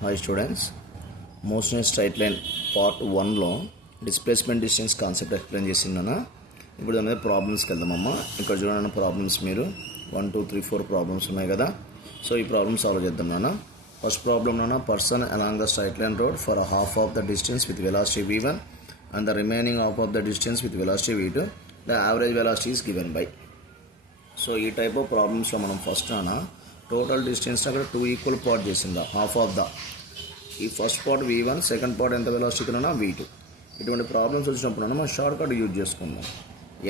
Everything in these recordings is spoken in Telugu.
Hi students, motion straight line part 1లో డిస్ప్లేస్మెంట్ డిస్టెన్స్ కాన్సెప్ట్ ఎక్స్ప్లెయిన్ చేసిందన్నా. ఇప్పుడు దాని మీద ప్రాబ్లమ్స్కి వెళ్దామమ్మా. ఇక్కడ చూడండి ప్రాబ్లమ్స్, మీరు 1 2 3 4 ప్రాబ్లమ్స్ ఉన్నాయి కదా. సో ఈ ప్రాబ్లమ్ సాల్వ్ చేద్దాం నాన్న. ఫస్ట్ ప్రాబ్లమ్ నాన్న, person along the straight line road for half of the distance with velocity v1 and the remaining half of the distance with velocity v2. The average velocity is given by. So ఈ టైప్ ఆఫ్ ప్రాబ్లమ్స్లో మనం ఫస్ట్ నాన్న టోటల్ డిస్టెన్స్ అక్కడ 2 ఈక్వల్ పార్ట్ చేసిందా, హాఫ్ ఆఫ్ ద ఈ first part v1, second part ఎంత వెలాసిటీ ఉన్నా v2. ఇటువంటి ప్రాబ్లమ్స్ వచ్చినప్పుడు మనం షార్ట్ కట్ యూజ్ చేసుకుందాం.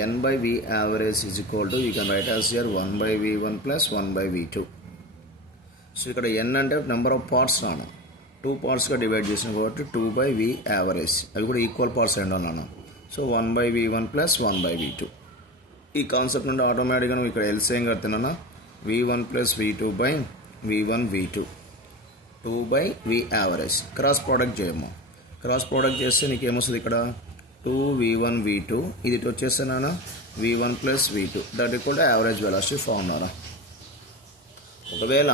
n by v average is equal to, you can write as here 1 by v1 plus 1 by v2. So ఇక్కడ n అంటే నెంబర్ ఆఫ్ పార్ట్స్ నాన్న, 2 పార్ట్స్గా డివైడ్ చేసిన కాబట్టి 2 by v average, అవి కూడా ఈక్వల్ పార్ట్స్ రెండు నాన్న. So 1 by v1 plus 1 by v2. ఈ కాన్సెప్ట్ నుండి ఆటోమేటిక్గా నువ్వు ఇక్కడ LCM కడుతున్నా, v1 plus v2 by v1 v2, 2 by v average. Cross product చేయము. క్రాస్ ప్రోడక్ట్ చేస్తే నీకు ఏమొస్తుంది ఇక్కడ 2v1 v2, ఇది వచ్చేస్తే నాన్న v1 plus v2 that equal to average velocity formula. ఒకవేళ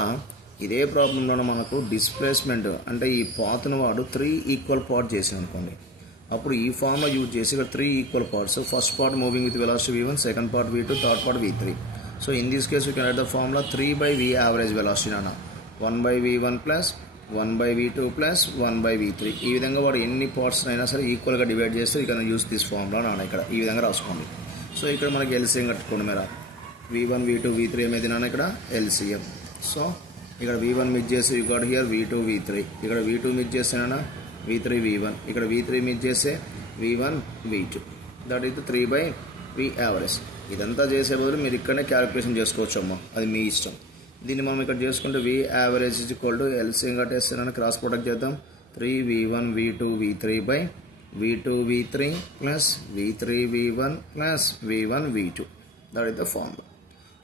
ఇదే ప్రాబ్లంలో మనకు డిస్ప్లేస్మెంట్ అంటే ఈ పాత్ను వాడు 3 ఈక్వల్ పార్ట్ చేసి అనుకోండి, అప్పుడు ఈ ఫార్ములా యూజ్ చేసి ఇక్కడ 3 equal parts, first part moving with velocity v1, second part v2, third part v3. So in this case you can write the formula 3 by v average velocity నాన్న, 1 by v1 plus 1 by v2 plus 1 by v3. ఈ విధంగా వాడు ఎన్ని పార్ట్స్ అయినా సరే ఈక్వల్గా డివైడ్ చేస్తే you can use this formula నాన్న. ఇక్కడ ఈ విధంగా రాసుకోండి. సో ఇక్కడ మనకి ఎల్సిఎం కట్టుకోండి మేరా, v1 v2 v3 ఏమైంది నాన్న ఇక్కడ ఎల్సిఎం. సో ఇక్కడ v1 మిస్ చేస్తే you got here v2 v3, ఇక్కడ v2 మిస్ చేస్తే నాన్న v3 v1, ఇక్కడ v3 మిస్ చేస్తే v1 v2, that is 3 by v average. ఇదంతా చేసే బదులు మీరు ఇక్కడనే క్యాలిక్యులేషన్ చేసుకోవచ్చు అమ్మా, అది మీ ఇష్టం. దీన్ని మనం ఇక్కడ చేసుకుంటే v average is equal to LCM కట్టేస్తానని క్రాస్ ప్రొడక్ట్ చేద్దాం, 3v1 v2 v3 by v2 v3 plus v3 v1 plus v1 v2, that is the formula.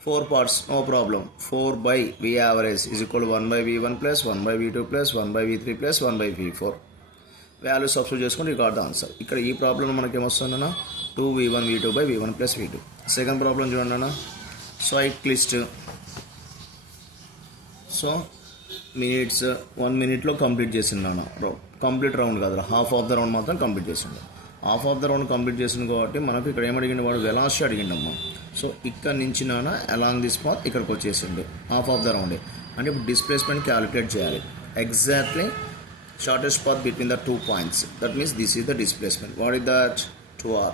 4 parts, no problem. 4 by v average is equal to 1 by v1 plus 1 by v2 plus 1 by v3 plus 1 by v4. Value substitute చేసుకుంటే యూ గాట్ ద ఆన్సర్. ఇక్కడ ఈ ప్రాబ్లం మనకి ఏమొస్తుందన్నా 2v1 v2 by v1 plus v2. Second problem చూడండి అన్న, cyclist. So minutes 1 minute complete చేసిండు అన్న రౌండ్, కంప్లీట్ రౌండ్ కాదు, హాఫ్ ఆఫ్ ద రౌండ్ మాత్రం కంప్లీట్ చేసిండు. Half of the round complete చేసింది కాబట్టి మనకు ఇక్కడ ఏమడిగిండు వాడు, వెలాసిటీ అడిగిండమ్మా. సో ఇక్కడ నుంచి నాన్న అలాంగ్ దిస్ పాత్ ఇక్కడికి వచ్చేసిండు హాఫ్ ఆఫ్ ద రౌండ్. అంటే ఇప్పుడు డిస్ప్లేస్మెంట్ క్యాలిక్యులేట్ చేయాలి. Exactly shortest path between the 2 points, that means this is the displacement. What is that 2r.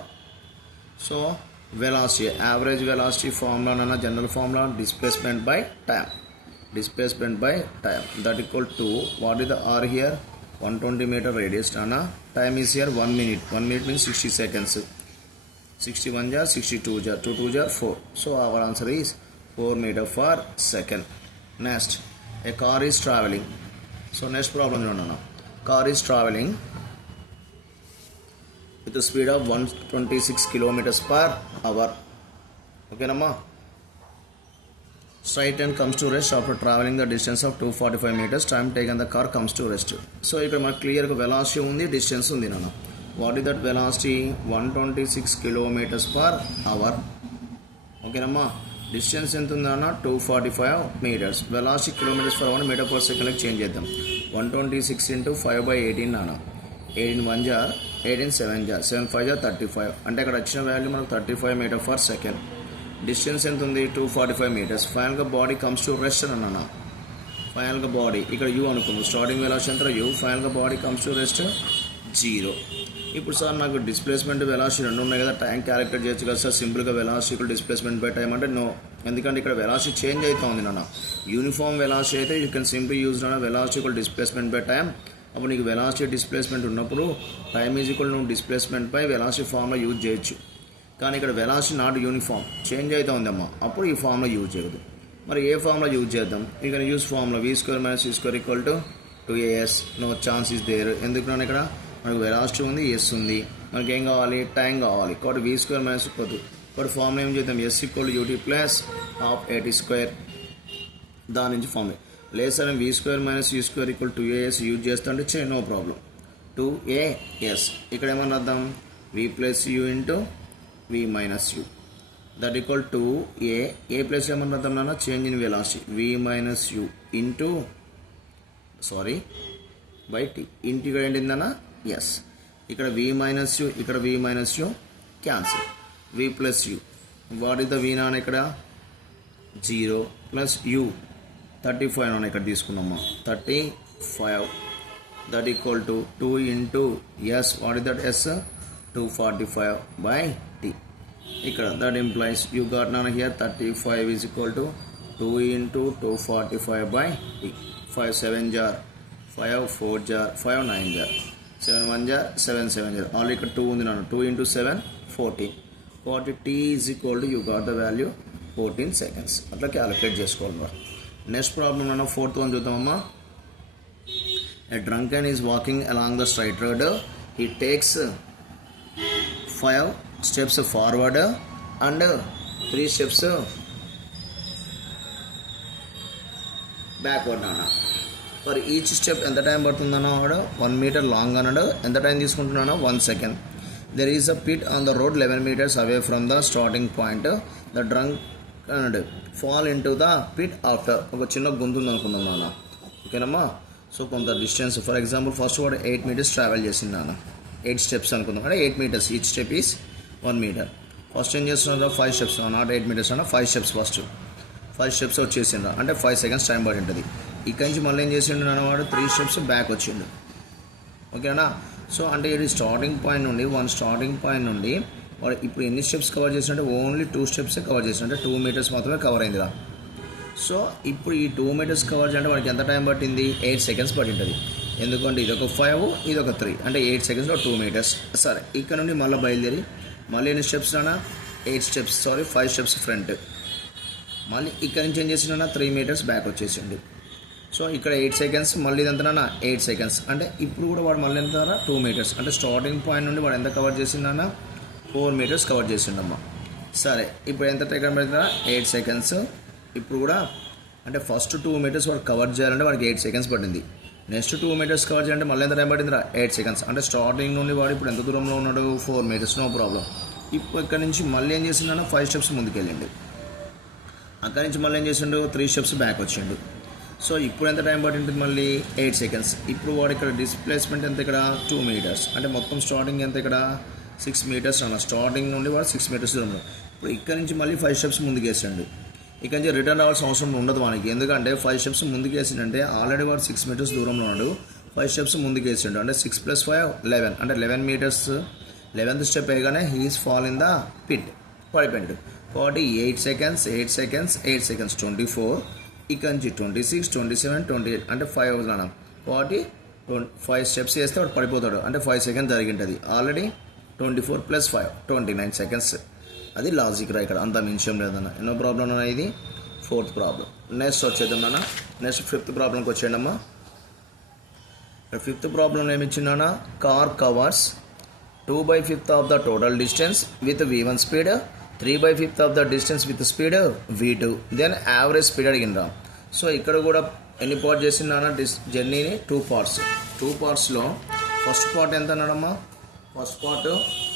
So velocity, average velocity formula నాన్న, general formula displacement by time, displacement by time, that equal to what is the r here, 120 meter radius nana. Time is here 1 minute. 1 minute means 60 seconds. 61 jar 62 jar 2 2 jar 4. So our answer is 4 meter per second. Next, a car is traveling. So next problem nana, car is traveling with a speed of 126 kilometers per hour. Okay namma. Straight line comes to rest after traveling the distance of 245 meters. Time taken the car comes to rest. So ఇక్కడ మనకు క్లియర్గా వెలాసిటీ ఉంది, డిస్టెన్స్ ఉంది నాన్న. What is that velocity, 126 kilometers per hour. ఓకేనమ్మా. డిస్టెన్స్ ఎంత ఉందన్న 245 meters. Velocity kilometers per hour meter per సెకండ్కి చేంజ్ చేద్దాం. 126 into 5 by 18 నాన్న. 18 1 jar 18 7 jar 7 5 jar 35. అంటే ఇక్కడ వచ్చిన వాల్యూ మనకు 35 meter per second. డిస్టెన్స్ ఎంత ఉంది 245 meters. ఫైనల్గా బాడీ కమ్స్ టు రెస్ట్ అన్న. ఫైనల్గా బాడీ ఇక్కడ యూ అనుకుంది, స్టార్టింగ్ వెలాసిటీ అంతా యూ, ఫైనల్గా బాడీ కమ్స్ టు రెస్ట్ 0. ఇప్పుడు సార్ నాకు డిస్ప్లేస్మెంట్ వెలాసిటీ రెండు ఉన్నాయి కదా, టైం క్యాలిక్యులేట్ చేయొచ్చు కదా సార్ సింపుల్గా, వెలాసిటీ డిస్ప్లేస్మెంట్ బై టైం అంటే నో. ఎందుకంటే ఇక్కడ వెలాసిటీ చేంజ్ అవుతా ఉంది నాన్న. యూనిఫామ్ వెలాసిటీ అయితే యూ కెన్ సింపుల్ యూజ్ నాన్న వెలాసిటీ డిస్ప్లేస్మెంట్ బై టైం. అప్పుడు నీకు వెలాసిటీ డిస్ప్లేస్మెంట్ ఉన్నప్పుడు టైం ఈజ్ ఈక్వల్ నువ్వు displacement by velocity formula use చేయొచ్చు. కానీ ఇక్కడ వెలాసిటీ నాట్ యూనిఫామ్, చేంజ్ అవుతా ఉందమ్మా, అప్పుడు ఈ ఫార్ములా యూజ్ చేయదు. మరి ఏ ఫార్ములా యూజ్ చేద్దాం? ఇక్కడ use formula v² - c² equal to 2as. No chance is there. ఎందుకు నాన్న ఇక్కడ మనకు వెలాసిటీ ఉంది, ఎస్ ఉంది, మనకి ఏం కావాలి, టైం కావాలి. కాబట్టి v² - ఈక్వల్ టు, ఇప్పుడు ఫార్ములా ఏం చేద్దాం, s = ut ప్లస్ ½ at². దాని నుంచి ఫార్ములా లేదు sir v² - c² equal 2as use చేస్తా అంటే చే, నో ప్రాబ్లం. 2as ఇక్కడ ఏమన్నా రాద్దాం, v + u into v minus u, that equal to a plus ఏమన్నా నాన్న, change in velocity v minus u into by t. Integrate ఏంటన్నా ఎస్. ఇక్కడ వి మైనస్ యూ, ఇక్కడ v minus u cancel. V plus u, what is the v నాన్న ఇక్కడ 0 ప్లస్ యూ 35 నాన్న ఇక్కడ తీసుకున్నామా 35 that equal to 2 into s, what is that s 245 by t. ఇక్కడ దట్ ఇంప్లైస్ యూ గాట్ నాన్న here 35 is equal to 2 into 245 by t. 5 7 జార్ 5 4 జార్ 5 9 జార్ 7 1 జార్ 7 7 జార్. ఆల్రెడీ ఇక్కడ 2 ఉంది నాన్న. 2 into 7 14. 40 t is equal to you got the value 14 seconds. అట్లా క్యాలిక్యులేట్ చేసుకోవాలి. నెక్స్ట్ ప్రాబ్లం నాన్న 4th వన్ చూద్దామమ్మా. A drunken is walking along the straight road. He takes 5 steps forward and 3 steps backward నాన్న. ఫర్ ఈచ్ స్టెప్ ఎంత టైం పడుతుందన్న వాడు 1 మీటర్ లాంగ్ అన్నాడు. ఎంత టైం తీసుకుంటున్నాను 1 second. There is a pit on the road 11 meters away from the starting point. The drunk and fall into the pit after. ఒక చిన్న గుంత ఉంది అనుకుందాం నాన్న, ఓకేనమ్మా. సో కొంత డిస్టెన్స్, ఫర్ ఎగ్జాంపుల్ ఫస్ట్ వాడు 8 meters ట్రావెల్ చేసింది నాన్న. 8 steps అనుకుందాం, అంటే 8 meters, each step is 1 meter. First ఏం చేస్తున్నారు 5 steps, నాట్ 8 meters అన్న 5 steps. ఫస్ట్ 5 steps వచ్చేసిండ్రు అంటే 5 seconds టైం పడి ఉంటుంది. ఇక్కడి నుంచి మళ్ళీ ఏం చేసిండు నాన్న వాడు 3 steps బ్యాక్ వచ్చిండు, ఓకేనా. సో అంటే ఇది స్టార్టింగ్ పాయింట్ నుండి స్టార్టింగ్ పాయింట్ నుండి వాడు ఇప్పుడు ఎన్ని స్టెప్స్ కవర్ చేసినట్టే ఓన్లీ 2 steps కవర్ చేసినట్టే 2 meters మాత్రమే కవర్ అయిందిరా. సో ఇప్పుడు ఈ 2 meters కవర్ చేయాలంటే వాడికి ఎంత టైం పట్టింది 8 seconds పట్టి ఉంటుంది. ఎందుకంటే ఇదొక 5 ఇదొక 3 అంటే 8 secondsలో 2 meters. సరే ఇక్కడ నుండి మళ్ళీ బయలుదేరి మళ్ళీ ఎన్ని స్టెప్స్ నాన్న 8 steps, 5 steps ఫ్రంట్. మళ్ళీ ఇక్కడ నుంచి ఏం చేసినా 3 meters బ్యాక్ వచ్చేసిండు. సో ఇక్కడ 8 seconds, మళ్ళీ ఇదంతా 8 seconds అంటే ఇప్పుడు కూడా వాడు మళ్ళీ ఎంత 2 meters అంటే స్టార్టింగ్ పాయింట్ నుండి వాడు ఎంత కవర్ చేసిండన్నా 4 meters కవర్ చేసిండమ్మా. సరే ఇప్పుడు ఎంత టైం పడుతుందా 8 seconds. ఇప్పుడు కూడా అంటే ఫస్ట్ 2 meters వాడు కవర్ చేయాలంటే వాడికి 8 seconds పట్టింది. నెక్స్ట్ 2 meters కవర్ చేయాలంటే మళ్ళీ ఎంత టైం పట్టిందిరా 8 seconds అంటే స్టార్టింగ్ నుండి వాడు ఇప్పుడు ఎంత దూరంలో ఉన్నాడు 4 meters, నో ప్రాబ్లం. ఇప్పుడు ఇక్కడ నుంచి మళ్ళీ ఏం చేసిండన్నా 5 steps ముందుకు వెళ్ళిండు. అక్కడి నుంచి మళ్ళీ ఏం చేసిండు 3 steps బ్యాక్ వచ్చిండు. సో ఇప్పుడు ఎంత టైం పట్టింది మళ్ళీ 8 seconds. ఇప్పుడు వాడు ఇక్కడ డిస్ప్లేస్మెంట్ ఎంత ఇక్కడ 2 meters అంటే మొత్తం స్టార్టింగ్ ఎంత ఇక్కడ 6 meters అన్న. స్టార్టింగ్ నుండి వాడు 6 meters దూరంలో. ఇప్పుడు ఇక్కడ నుంచి మళ్ళీ 5 steps ముందుకు వేసాడు. ఇక్కడ నుంచి రిటర్న్ రావాల్సిన అవసరం ఉండదు మనకి, ఎందుకంటే 5 steps ముందుకు వేసిండంటే ఆల్రెడీ వాడు 6 meters దూరంలో ఉన్నాడు. 5 steps ముందుకు వేసిండు అంటే 6 + 5 11 అంటే 11 meters. 11th step వేయగానే he is fall in the pit, పడిపోయాడు. 8 seconds 8 seconds 8 seconds 24. ఇక్కడ నుంచి 26 27 28 అంటే 5 అవుతున్నాను. 5 steps వేస్తే వాడు పడిపోతాడు అంటే 5 seconds జరిగింటుంది. Already 24 + 5 29 seconds. అది లాజిక్ రా, ఇక్కడ అంత మించం లేదన్న. ఎన్నో ప్రాబ్లం అన్న ఇది 4th ప్రాబ్లం. నెక్స్ట్ వచ్చేద్దాం నాన్న. నెక్స్ట్ 5th ప్రాబ్లంకి వచ్చేయండి అమ్మా. 5th ప్రాబ్లం ఏమి ఇచ్చిందన్న, car covers 2/5 of the total distance with V1 speed, 3/5 of the distance with speed V2, then average speed అడిగినరా. సో ఇక్కడ కూడా ఎన్ని పార్ట్ చేసిందన్న జర్నీని 2 parts. 2 partsలో ఫస్ట్ పార్ట్ ఎంత అన్నాడమ్మా, first part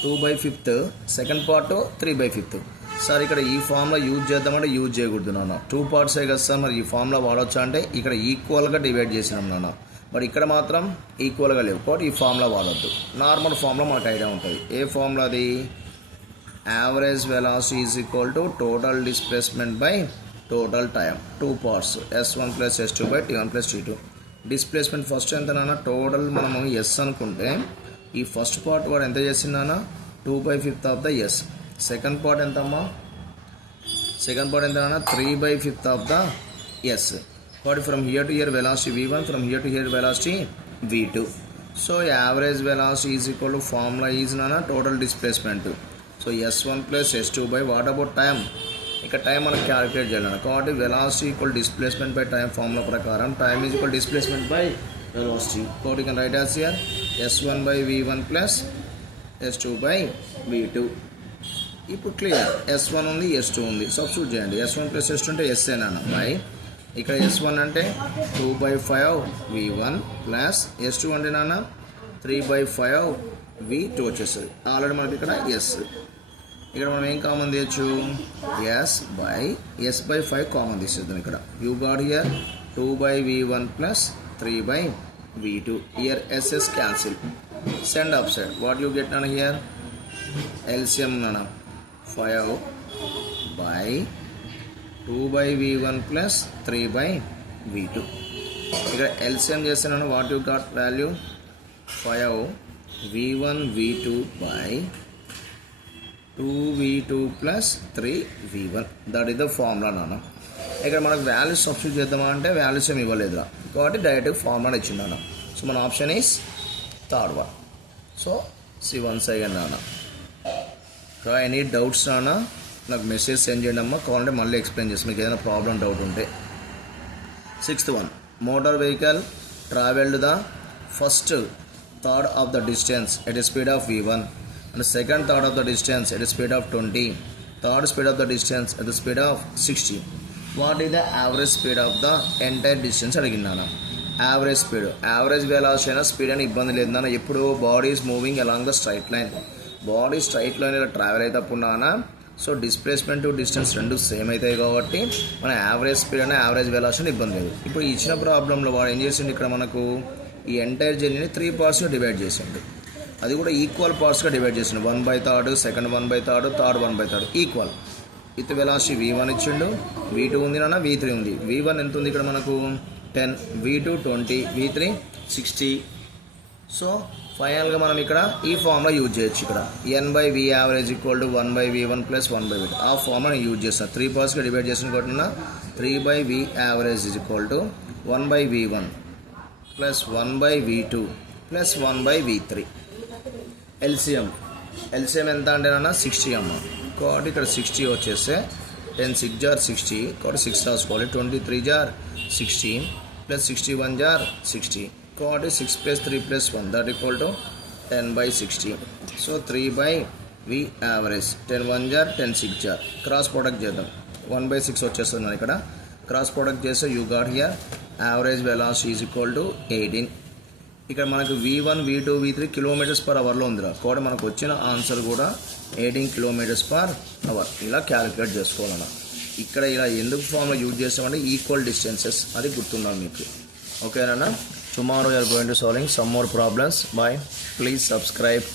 2/5, second part 3/5. Sir ఇక్కడ ఈ ఫామ్లో యూజ్ చేద్దామంటే యూజ్ చేయకూడదు నాన్న. 2 parts కదా సార్, మరి ఈ ఫామ్లో వాడవచ్చా అంటే ఇక్కడ ఈక్వల్గా డివైడ్ చేసినాం నాన్న. బట్ ఇక్కడ మాత్రం ఈక్వల్గా లేవు కాబట్టి ఈ ఫామ్లో వాడద్దు. నార్మల్ ఫామ్లో మనకు ఐడియా ఉంటుంది. ఏ ఫామ్లో అది average velocity is equal to total displacement by total time. 2 parts S1 + S2 by T1 + T2. Displacement first ఎంత నాన్న, టోటల్ మనము ఎస్ అనుకుంటే ఈ ఫస్ట్ పార్ట్ వాడు ఎంత చేసిందానా 2/5 of the S. Second part ఎంత అమ్మా, సెకండ్ పార్ట్ ఎంత అన్నా 3/5 ఆఫ్ ద ఎస్. కాబట్టి from here to here velocity V1, from here to here velocity V2. So average velocity is equal to formula is నానా total displacement. So S1 + S2 by what about time. ఇక్కడ టైం మనం క్యాలిక్యులేట్ చేయాలి కాబట్టి velocity equal displacement by time formula ప్రకారం time is equal displacement by velocity. Code you can write as here S1 by V1 plus S2 by V2. ఇప్పుడు క్లియర్, S1 ఉంది S2 ఉంది, సబ్స్టిట్యూట్ చేయండి. S1 + S2 అంటే S ఏనా బై, ఇక్కడ S1 అంటే 2/5 V1 ప్లస్ S2 అంటే నాన్న 3/5 V2 వచ్చేస్తుంది. ఆల్రెడీ మనకి ఇక్కడ S, ఇక్కడ మనం ఏం కామన్ తీయచ్చు S/5 కామన్ తీసేద్దాం. ఇక్కడ you got here 2/V1 plus 3/V2. V2. Here SS cancel. Send upside. What you get on here? LCM nana 5 by 2 by V1 plus 3 by V2. Here LCM చేస్తున్నాను. What you got value? 5 V1 V2 by 2V2 plus 3V1. That is the formula nana. ఇక్కడ మనకు వాల్యూస్ సబ్స్టిట్యూట్ చేద్దామా అంటే వాల్యూస్ ఏమి ఇవ్వలేదురా కాబట్టి డైరెక్ట్ ఫార్ములా ఇచ్చిండు నాన్న. సో మన option is third one. So C once again నాన్న. ఎనీ డౌట్స్ నాన్న నాకు మెసేజ్ సెండ్ చేయండి అమ్మా. కావాలంటే మళ్ళీ ఎక్స్ప్లెయిన్ చేస్తాను మీకు ఏదైనా ప్రాబ్లం డౌట్ ఉంటే. 6th one, motor vehicle travelled the first third of the distance at speed of V1 and second third of the distance at the speed of 20, third speed of the distance at the speed of 60. What is the average speed of the entire distance అడిగినాను. యావరేజ్ స్పీడ్, యావరేజ్ వెలాసిటీ అయినా స్పీడ్ అని ఇబ్బంది లేదు నాన్న. ఎప్పుడు body is moving along the straight line, body straight line ఇలా ట్రావెల్ అయినప్పుడు నాన్న సో డిస్ప్లేస్మెంట్ డిస్టెన్స్ రెండు సేమ్ అవుతాయి కాబట్టి మన యావరేజ్ స్పీడ్ అయినా యావరేజ్ వెలాసిటీ ఇబ్బంది లేదు. ఇప్పుడు ఇచ్చిన ప్రాబ్లంలో వాడు ఏం చేసిండు ఇక్కడ మనకు ఈ ఎంటైర్ జర్నీని 3 పార్ట్స్గా డివైడ్ చేసిండు. అది కూడా ఈక్వల్ పార్ట్స్గా డివైడ్ చేసిండు. 1/3, second 1/3, third 1/3 equal. With velocity V1 ఇచ్చిండు, V2 ఉంది నాన్న, V3 ఉంది. V1 ఎంత ఉంది ఇక్కడ మనకు 10, V2 20, V3 60. సో ఫైనల్గా మనం ఇక్కడ ఈ ఫార్ములా యూజ్ చేయొచ్చు. ఇక్కడ N/V average equal to 1/V1 plus 1/V2 ఆ ఫార్ములా నేను యూజ్ చేస్తాను. 3 పార్ట్స్గా డివైడ్ చేసిన కాబట్టి 3/V average is equal to 1/V1 plus 1/V2 plus 1/V3. LCM ఎంత అంటే నాన్న 60 అమ్మ. కాబట్టి ఇక్కడ 60 వచ్చేస్తే 10 6 జార్ 60 కాబట్టి 6 రాసుకోవాలి. 23 జార్ 60 ప్లస్ 61 జార్ 60 కాబట్టి 6 plus 3 plus 1 that equal to 10/60. So 3/V average 10 1 జార్ 10 6 జార్ క్రాస్ ప్రోడక్ట్ చేద్దాం. 1/6 వచ్చేస్తుంది మనం ఇక్కడ. క్రాస్ ప్రోడక్ట్ చేస్తే you got here average velocity is equal to 18. ఇక్కడ మనకు V1 V2 V3 km/hలో ఉందిరా కాబట్టి మనకు వచ్చిన ఆన్సర్ కూడా 18 km/h ఇలా క్యాలిక్యులేట్ చేసుకోవాలన్న. ఇక్కడ ఇలా ఎందుకు ఫార్ములా యూజ్ చేస్తామంటే ఈక్వల్ డిస్టెన్సెస్ అది గుర్తుండాలి మీకు. ఓకేనా? Tomorrow you're going to solving some more problems. Bye. Please subscribe.